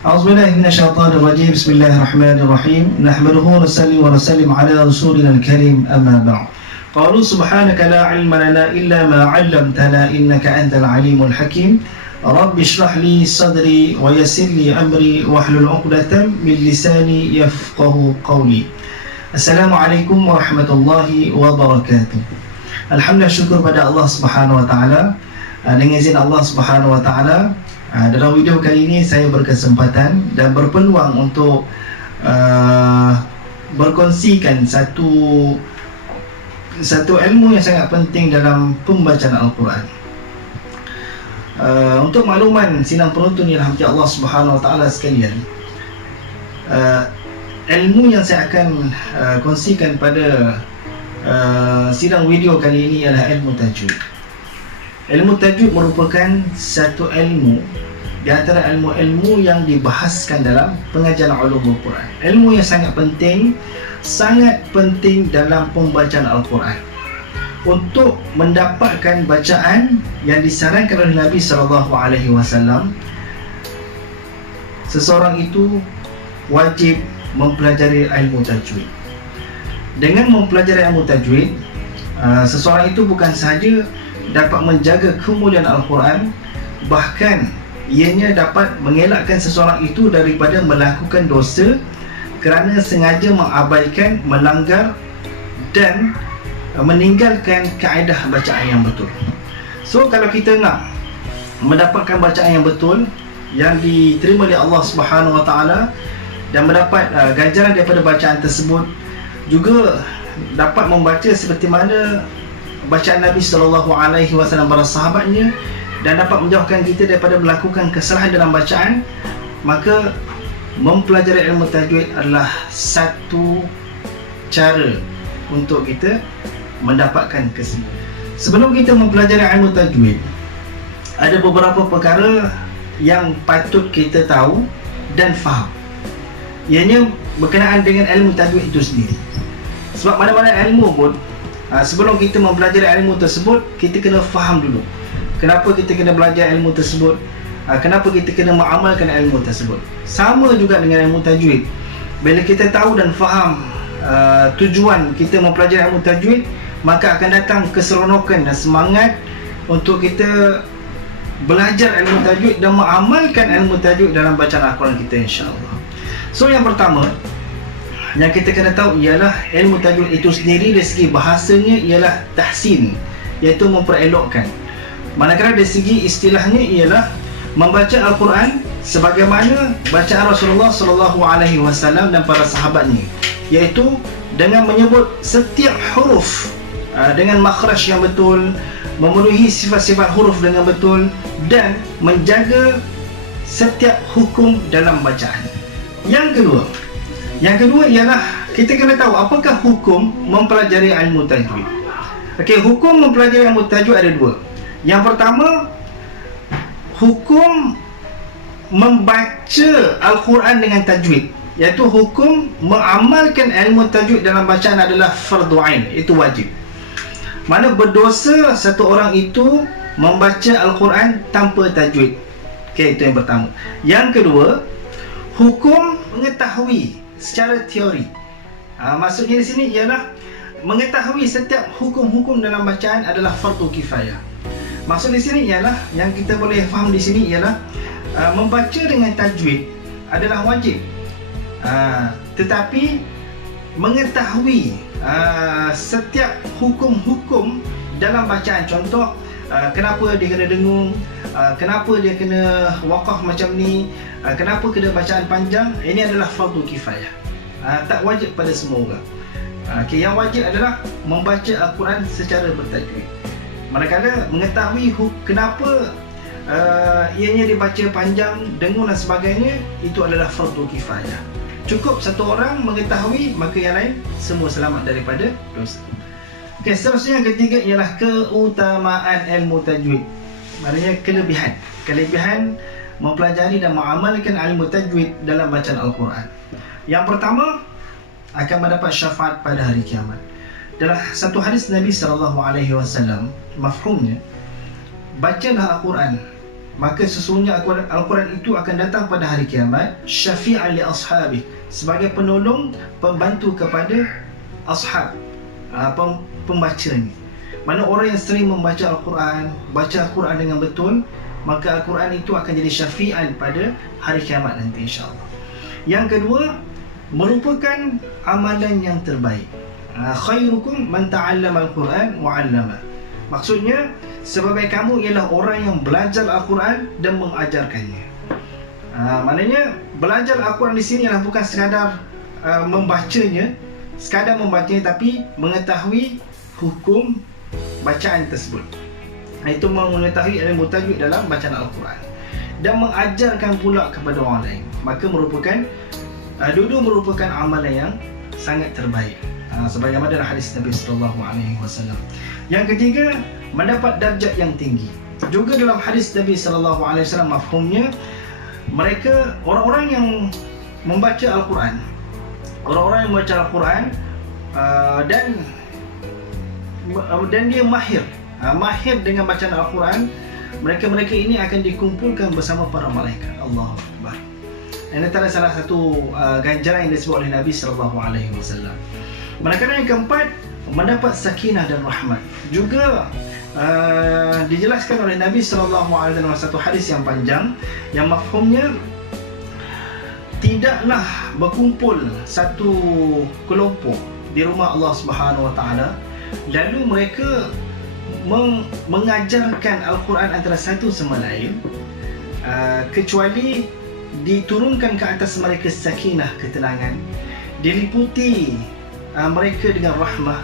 أعوذ بالله من الشيطان الرجيم. بسم الله الرحمن الرحيم. نحمده ونصلي ونسلم على رسولنا الكريم. أما بعد. قالوا سبحانك لا علم لنا إلا ما علمتنا إنك أنت العليم الحكيم. رب اشرح لي صدري ويسر لي أمري واحلل عقدة من لساني يفقه قولي. السلام عليكم ورحمة الله وبركاته. Alhamdulillah, syukur pada Allah Subhanahu wa taala. Dengan izin Allah Subhanahu wa taala, dalam video kali ini saya berkesempatan dan berpeluang untuk berkongsikan satu ilmu yang sangat penting dalam pembacaan Al-Quran. Untuk makluman sidang penonton yang dirahmati Allah Subhanahu wa taala sekalian, ilmu yang saya akan kongsikan pada sidang video kali ini adalah ilmu tajwid. Ilmu tajwid merupakan satu ilmu di antara ilmu-ilmu yang dibahaskan dalam pengajian ulumul Quran. Ilmu yang sangat penting dalam pembacaan Al-Quran. Untuk mendapatkan bacaan yang disarankan oleh Nabi SAW, seseorang itu wajib mempelajari ilmu tajwid. Dengan mempelajari ilmu tajwid, seseorang itu bukan sahaja dapat menjaga kemuliaan Al-Quran, bahkan ianya dapat mengelakkan seseorang itu daripada melakukan dosa kerana sengaja mengabaikan, melanggar dan meninggalkan kaedah bacaan yang betul. So, kalau kita nak mendapatkan bacaan yang betul yang diterima oleh Allah Subhanahu wa taala dan mendapat ganjaran daripada bacaan tersebut, juga dapat membaca seperti mana bacaan Nabi SAW para sahabatnya, dan dapat menjauhkan kita daripada melakukan kesalahan dalam bacaan, maka mempelajari ilmu tajwid adalah satu cara untuk kita mendapatkan kesimpulan. Sebelum kita mempelajari ilmu tajwid, ada beberapa perkara yang patut kita tahu dan faham, ianya berkenaan dengan ilmu tajwid itu sendiri. Sebab mana-mana ilmu pun, sebelum kita mempelajari ilmu tersebut, kita kena faham dulu kenapa kita kena belajar ilmu tersebut, kenapa kita kena mengamalkan ilmu tersebut. Sama juga dengan ilmu tajwid. Bila kita tahu dan faham tujuan kita mempelajari ilmu tajwid, maka akan datang keseronokan dan semangat untuk kita belajar ilmu tajwid dan mengamalkan ilmu tajwid dalam bacaan Al-Quran kita, insya-Allah. So, yang pertama yang kita kena tahu ialah ilmu tajwid itu sendiri dari segi bahasanya ialah tahsin, iaitu memperelokkan. Manakala dari segi istilahnya ialah membaca Al-Quran sebagaimana bacaan Rasulullah SAW dan para sahabatnya, iaitu dengan menyebut setiap huruf dengan makhraj yang betul, memenuhi sifat-sifat huruf dengan betul, dan menjaga setiap hukum dalam bacaan. Yang kedua ialah kita kena tahu apakah hukum mempelajari ilmu tajwid. Okey, hukum mempelajari ilmu tajwid ada dua. Yang pertama, hukum membaca Al-Quran dengan tajwid, iaitu hukum mengamalkan ilmu tajwid dalam bacaan adalah fardu ain, itu wajib. Mana berdosa satu orang itu membaca Al-Quran tanpa tajwid. Okey, itu yang pertama. Yang kedua, hukum mengetahui secara teori. Maksudnya di sini ialah mengetahui setiap hukum-hukum dalam bacaan adalah fardu kifayah. Maksud di sini ialah, yang kita boleh faham di sini ialah membaca dengan tajwid adalah wajib. Tetapi mengetahui setiap hukum-hukum dalam bacaan, contoh kenapa dia kena dengung, kenapa dia kena waqaf macam ni, kenapa kena bacaan panjang, ini adalah fardu kifayah. Tak wajib pada semua orang. Yang wajib adalah membaca Al-Quran secara bertajwid. Manakala mengetahui kenapa ianya dibaca panjang, dengung dan sebagainya, itu adalah fardu kifayah. Cukup satu orang mengetahui, maka yang lain semua selamat daripada dosa. Okey, seterusnya yang ketiga ialah keutamaan ilmu tajwid. Maknanya kelebihan mempelajari dan mengamalkan ilmu tajwid dalam bacaan Al-Quran. Yang pertama, akan mendapat syafaat pada hari kiamat. Dalam satu hadis Nabi SAW, mafhumnya, bacalah Al-Quran maka sesungguhnya Al-Quran itu akan datang pada hari kiamat syafi'an li ashabih, sebagai penolong, pembantu kepada ashab, pembacanya. Mana orang yang sering membaca Al-Quran, baca Al-Quran dengan betul, maka Al-Quran itu akan jadi syafi'an pada hari kiamat nanti, insyaAllah. Yang kedua, merupakan amalan yang terbaik. Khairukum man ta'allama Al-Quran wa 'allama. Maksudnya, sebaik kamu ialah orang yang belajar Al-Quran dan mengajarkannya. Maknanya belajar Al-Quran di sini adalah bukan sekadar membacanya, tapi mengetahui hukum bacaan tersebut. Itu mengetahui ilmu tajwid dalam bacaan Al-Quran dan mengajarkan pula kepada orang lain. Maka dua-dua merupakan amalan yang sangat terbaik, sebagaimana dalam hadis Nabi SAW. Yang ketiga, mendapat darjat yang tinggi. Juga dalam hadis Nabi SAW, mafhumnya mereka, orang-orang yang membaca Al-Quran, dan dia mahir dengan bacaan Al-Quran, mereka ini akan dikumpulkan bersama para malaikat. Allahu Akbar. Ini antara salah satu ganjaran yang disebut oleh Nabi SAW. Manakala yang keempat, mendapat sakinah dan rahmat. Juga dijelaskan oleh Nabi SAW dalam satu hadis yang panjang, yang mafhumnya tidaklah berkumpul satu kelompok di rumah Allah Subhanahu Wa Taala lalu mereka mengajarkan Al-Quran antara satu sama lain, kecuali diturunkan ke atas mereka sakinah, ketenangan, diliputi mereka dengan rahmah,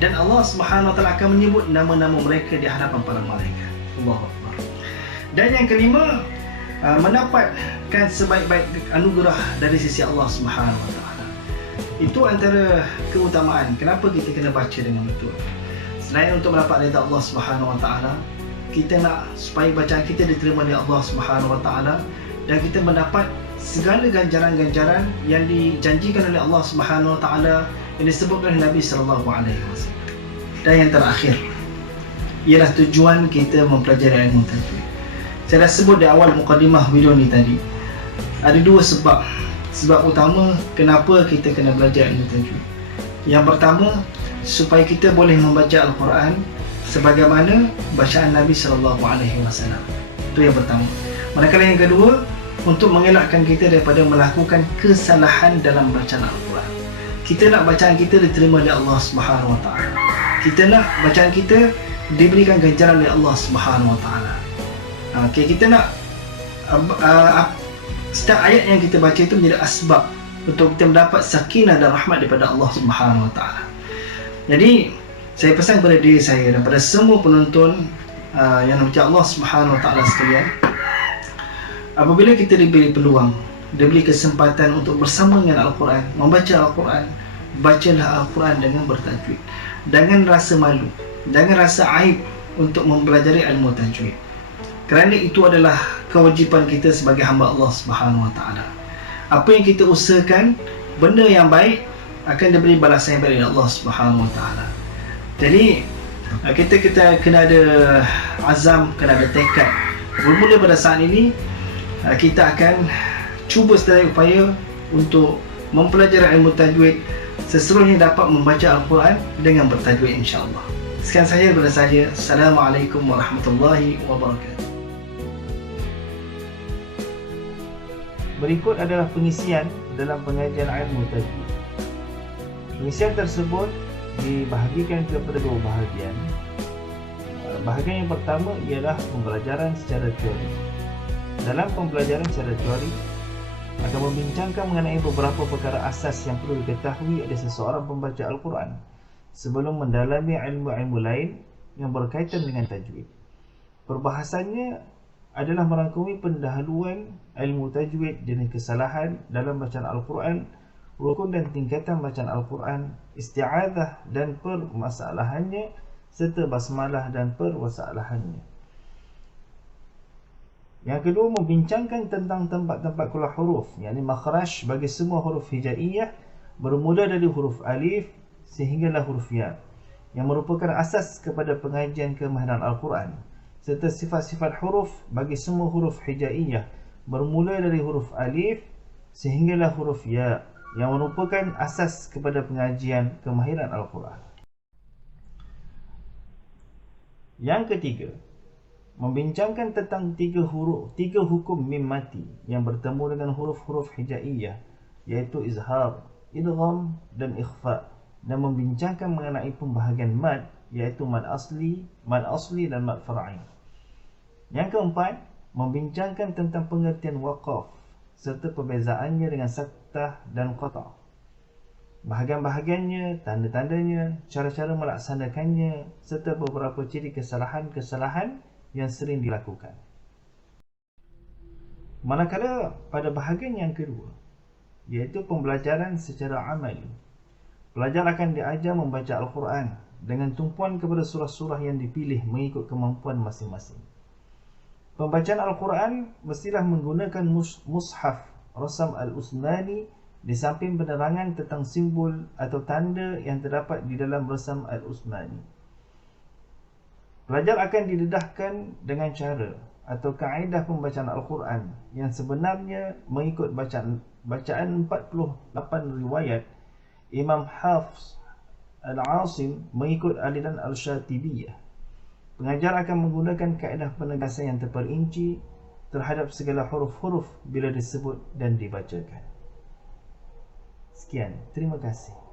dan Allah Subhanahu Wa Taala akan menyebut nama-nama mereka di hadapan para malaikat. Allahu Akbar. Dan yang kelima, mendapatkan sebaik-baik anugerah dari sisi Allah Subhanahu Wa Taala. Itu antara keutamaan kenapa kita kena baca dengan betul. Selain untuk mendapat redha Allah Subhanahu Wa Taala, kita nak supaya bacaan kita diterima oleh Allah Subhanahu Wa Taala, dan kita mendapat segala ganjaran-ganjaran yang dijanjikan oleh Allah Subhanahu Wa Taala yang disebutkan oleh Nabi sallallahu alaihi wasallam. Dan yang terakhir ialah tujuan kita mempelajari ilmu tajwid. Saya dah sebut di awal mukadimah video ni tadi, ada dua sebab. Sebab utama kenapa kita kena belajar ilmu tajwid. Yang pertama, supaya kita boleh membaca Al-Quran sebagaimana bacaan Nabi SAW. Itu yang pertama. Manakala yang kedua, untuk mengelakkan kita daripada melakukan kesalahan dalam bacaan Al-Quran. Kita nak bacaan kita diterima oleh Allah Subhanahu Wa Taala. Kita nak bacaan kita diberikan ganjaran oleh Allah Subhanahu Wa Taala. Kita nak setiap ayat yang kita baca itu menjadi asbab untuk kita mendapat sakinah dan rahmat daripada Allah Subhanahu Wa Taala. Jadi saya pesan kepada diri saya dan pada semua penonton yang dirahmati Allah Subhanahu Wa Taala sekalian, apabila kita diberi peluang, diberi kesempatan untuk bersama dengan Al-Quran, membaca Al-Quran, bacalah Al-Quran dengan bertajwid. Jangan rasa malu, jangan rasa aib untuk mempelajari ilmu tajwid. Kerana itu adalah kewajipan kita sebagai hamba Allah Subhanahu Wa Taala. Apa yang kita usahakan, benda yang baik akan diberi balasan yang baik oleh Allah Subhanahu Wa Taala. Jadi kita kena ada azam, kena ada tekad. Bermula pada saat ini, kita akan cuba sedaya upaya untuk mempelajari ilmu tajwid seseluruhnya dapat membaca Al-Quran dengan bertajwid, insya-Allah. Sekian sahaja daripada saya. Assalamualaikum warahmatullahi wabarakatuh. Berikut adalah pengisian dalam pengajian ilmu tajwid. Pengisian tersebut dibahagikan kepada dua bahagian. Bahagian yang pertama ialah pembelajaran secara teori. Dalam pembelajaran secara teori akan membincangkan mengenai beberapa perkara asas yang perlu diketahui oleh seseorang pembaca Al-Quran sebelum mendalami ilmu-ilmu lain yang berkaitan dengan tajwid. Perbahasannya adalah merangkumi pendahuluan ilmu tajwid, jenis kesalahan dalam bacaan Al-Quran, rukun dan tingkatan bacaan Al-Quran, isti'adzah dan permasalahannya, serta basmalah dan permasalahannya. Yang kedua, membincangkan tentang tempat-tempat keluar huruf, yakni makhraj bagi semua huruf hijaiyah bermula dari huruf alif sehinggalah huruf ya, yang merupakan asas kepada pengajian kemahiran Al-Quran, serta sifat-sifat huruf bagi semua huruf hijaiyah bermula dari huruf alif sehinggalah huruf ya yang merupakan asas kepada pengajian kemahiran Al-Quran. Yang ketiga, membincangkan tentang tiga hukum mim mati yang bertemu dengan huruf-huruf hijaiyah, iaitu izhar, idgham dan ikhfa, dan membincangkan mengenai pembahagian mad, iaitu mad asli dan mad far'i. Yang keempat, membincangkan tentang pengertian waqaf serta perbezaannya dengan saktah dan qata', bahagian-bahagiannya, tanda-tandanya, cara-cara melaksanakannya, serta beberapa ciri kesalahan-kesalahan yang sering dilakukan. Manakala pada bahagian yang kedua, iaitu pembelajaran secara amali, pelajar akan diajar membaca Al-Quran dengan tumpuan kepada surah-surah yang dipilih mengikut kemampuan masing-masing. Pembacaan Al-Quran mestilah menggunakan mushaf Rasam Al-Usmani di samping penerangan tentang simbol atau tanda yang terdapat di dalam Rasam Al-Usmani. Pelajar akan didedahkan dengan cara atau kaedah pembacaan Al-Quran yang sebenarnya mengikut bacaan 48 riwayat Imam Hafs Al-Asim mengikut aliran Al-Shatibiyah. Pengajar akan menggunakan kaedah penegasan yang terperinci terhadap segala huruf-huruf bila disebut dan dibacakan. Sekian, terima kasih.